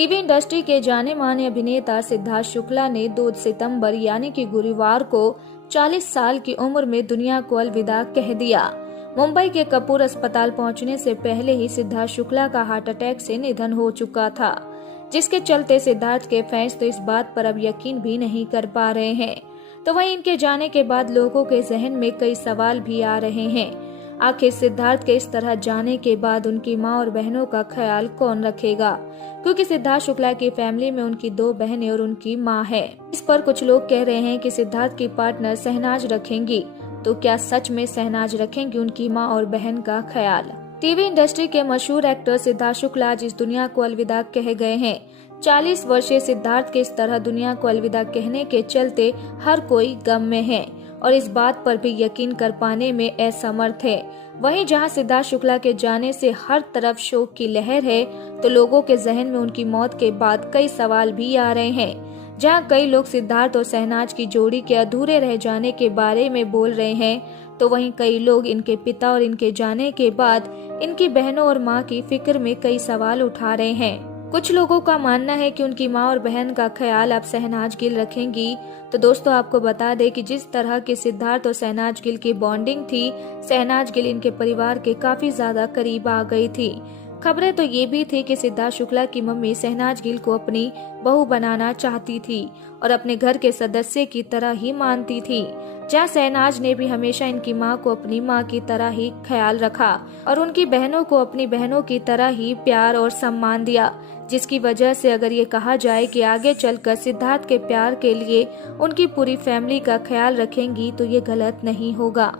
TV industry के जाने माने अभिनेता सिद्धार्थ शुक्ला ने 2 सितंबर यानी कि गुरुवार को 40 साल की उम्र में दुनिया को अलविदा कह दिया। मुंबई के कपूर अस्पताल पहुंचने से पहले ही सिद्धार्थ शुक्ला का हार्ट अटैक से निधन हो चुका था, जिसके चलते सिद्धार्थ के फैंस तो इस बात पर अब यकीन भी नहीं कर पा रहे हैं। तो वहीं इनके जाने के बाद लोगों के जहन में कई सवाल भी आ रहे हैं। आखिर सिद्धार्थ के इस तरह जाने के बाद उनकी मां और बहनों का ख्याल कौन रखेगा, क्योंकि सिद्धार्थ शुक्ला की फैमिली में उनकी 2 बहनें और उनकी मां है। इस पर कुछ लोग कह रहे हैं कि सिद्धार्थ की पार्टनर शहनाज रखेंगी, तो क्या सच में शहनाज रखेंगी उनकी मां और बहन का ख्याल? टीवी इंडस्ट्री के मशहूर एक्टर सिद्धार्थ शुक्ला आज इस दुनिया को अलविदा कह गए हैं। 40 वर्षीय सिद्धार्थ के इस तरह दुनिया को अलविदा कहने के चलते हर कोई गम में है और इस बात पर भी यकीन कर पाने में असमर्थ है। वहीं जहां सिद्धार्थ शुक्ला के जाने से हर तरफ शोक की लहर है, तो लोगों के जहन में उनकी मौत के बाद कई सवाल भी आ रहे हैं। जहां कई लोग सिद्धार्थ और शहनाज की जोड़ी के अधूरे रह जाने के बारे में बोल रहे हैं, तो वहीं कई लोग इनके पिता और इनके जाने के बाद इनकी बहनों और मां की फिक्र में कई सवाल उठा रहे हैं। कुछ लोगों का मानना है कि उनकी मां और बहन का ख्याल अब शहनाज गिल रखेंगी। तो दोस्तों, आपको बता दें कि जिस तरह की सिद्धार्थ और शहनाज गिल की बॉन्डिंग थी, शहनाज गिल इनके परिवार के काफी ज्यादा करीब आ गई थी। खबरें तो ये भी थी कि सिद्धार्थ शुक्ला की मम्मी शहनाज गिल को अपनी बहू बनाना चाहती थी और अपने घर के सदस्य की तरह ही मानती थी। जहां शहनाज ने भी हमेशा इनकी मां को अपनी मां की तरह ही ख्याल रखा और उनकी बहनों को अपनी बहनों की तरह ही प्यार और सम्मान दिया, जिसकी वजह से अगर ये कहा जाए कि आगे चलकर सिद्धार्थ के प्यार के लिए उनकी पूरी फैमिली का ख्याल रखेंगी, तो ये गलत नहीं होगा।